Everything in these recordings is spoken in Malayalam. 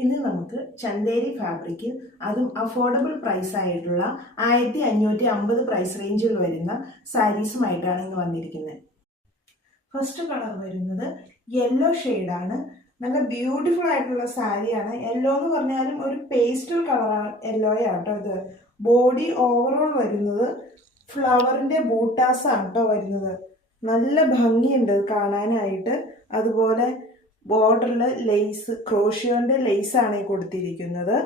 ഇന്ന് നമുക്ക് ചന്തേരി ഫാബ്രിക്കിൽ അതും അഫോർഡബിൾ പ്രൈസ് ആയിട്ടുള്ള 1550 പ്രൈസ് റേഞ്ചിൽ വരുന്ന സാരീസുമായിട്ടാണ് ഇന്ന് വന്നിരിക്കുന്നത്. ഫസ്റ്റ് കളർ വരുന്നത് യെല്ലോ ഷെയ്ഡാണ്. നല്ല ബ്യൂട്ടിഫുൾ ആയിട്ടുള്ള സാരിയാണ്. യെല്ലോ എന്ന് പറഞ്ഞാലും ഒരു പേസ്റ്റൽ കളർ യെല്ലോയാട്ടോ ഇത്. ബോഡി ഓവറോൾ വരുന്നത് ഫ്ലവറിന്റെ ബൂട്ടാസ് ആണ് കേട്ടോ വരുന്നത്. നല്ല ഭംഗിയുണ്ട് കാണാനായിട്ട്. അതുപോലെ ബോർഡറിൽ ലേസ്, ക്രോഷിയോന്റെ ലേസ് ആണ് കൊടുത്തിരിക്കുന്നത്.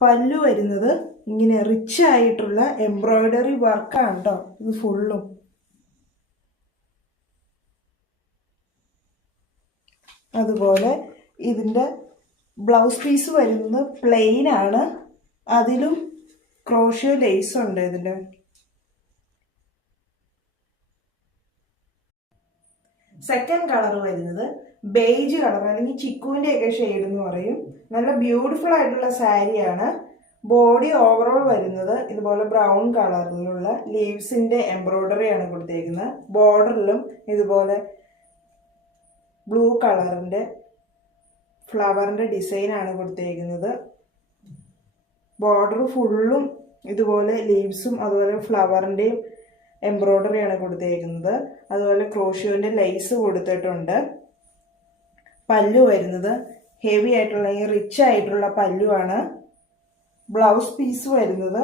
പല്ലു വരുന്നത് ഇങ്ങനെ റിച്ച് ആയിട്ടുള്ള എംബ്രോയിഡറി വർക്കാണ് കേട്ടോ ഇത് ഫുള്ളും. അതുപോലെ ഇതിന്റെ ബ്ലൗസ് പീസ് വരുന്നത് പ്ലെയിൻ ആണ്. അതിലും ക്രോഷിയോ ലേസ് ഉണ്ട് ഇതിന്റെ. സെക്കൻഡ് കളർ വരുന്നത് ബേജ് കളർ അല്ലെങ്കിൽ ചിക്കുവിന്റെ ഒക്കെ ഷെയ്ഡ് എന്ന് പറയും. നല്ല ബ്യൂട്ടിഫുൾ ആയിട്ടുള്ള സാരിയാണ്. ബോഡി ഓവറോൾ വരുന്നത് ഇതുപോലെ ബ്രൗൺ കളറിലുള്ള ലീവ്സിന്റെ എംബ്രോയിഡറി ആണ് കൊടുത്തേക്കുന്നത്. ബോർഡറിലും ഇതുപോലെ ബ്ലൂ കളറിന്റെ ഫ്ലവറിന്റെ ഡിസൈൻ ആണ് കൊടുത്തേക്കുന്നത്. ബോർഡർ ഫുള്ളും ഇതുപോലെ ലീവ്സും അതുപോലെ ഫ്ലവറിന്റെയും എംബ്രോയിഡറി ആണ് കൊടുത്തേക്കുന്നത്. അതുപോലെ ക്രോഷിയോന്റെ ലേസ് കൊടുത്തിട്ടുണ്ട്. പല്ലു വരുന്നത് ഹെവി ആയിട്ടുള്ള റിച്ച് ആയിട്ടുള്ള പല്ലുവാണ്. ബ്ലൗസ് പീസ് വരുന്നത്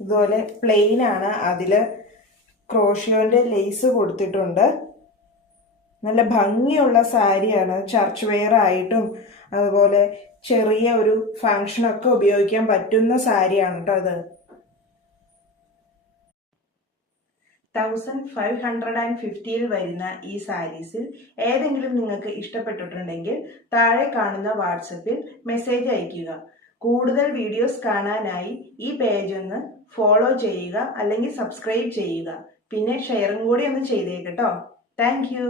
ഇതുപോലെ പ്ലെയിൻ ആണ്. അതില് ക്രോഷിയോന്റെ ലേസ് കൊടുത്തിട്ടുണ്ട്. നല്ല ഭംഗിയുള്ള സാരിയാണ്. ചർച്ച് വെയർ ആയിട്ടും അതുപോലെ ചെറിയ ഒരു ഫങ്ഷനൊക്കെ ഉപയോഗിക്കാൻ പറ്റുന്ന സാരിയാണ് കേട്ടോ അത്. 1550 വരുന്ന ഈ സാരീസിൽ ഏതെങ്കിലും നിങ്ങൾക്ക് ഇഷ്ടപ്പെട്ടിട്ടുണ്ടെങ്കിൽ താഴെ കാണുന്ന വാട്സപ്പിൽ മെസ്സേജ് അയയ്ക്കുക. കൂടുതൽ വീഡിയോസ് കാണാനായി ഈ പേജ് ഒന്ന് ഫോളോ ചെയ്യുക അല്ലെങ്കിൽ സബ്സ്ക്രൈബ് ചെയ്യുക. പിന്നെ ഷെയറും കൂടി ഒന്ന് ചെയ്തേക്കട്ടോ. Thank you.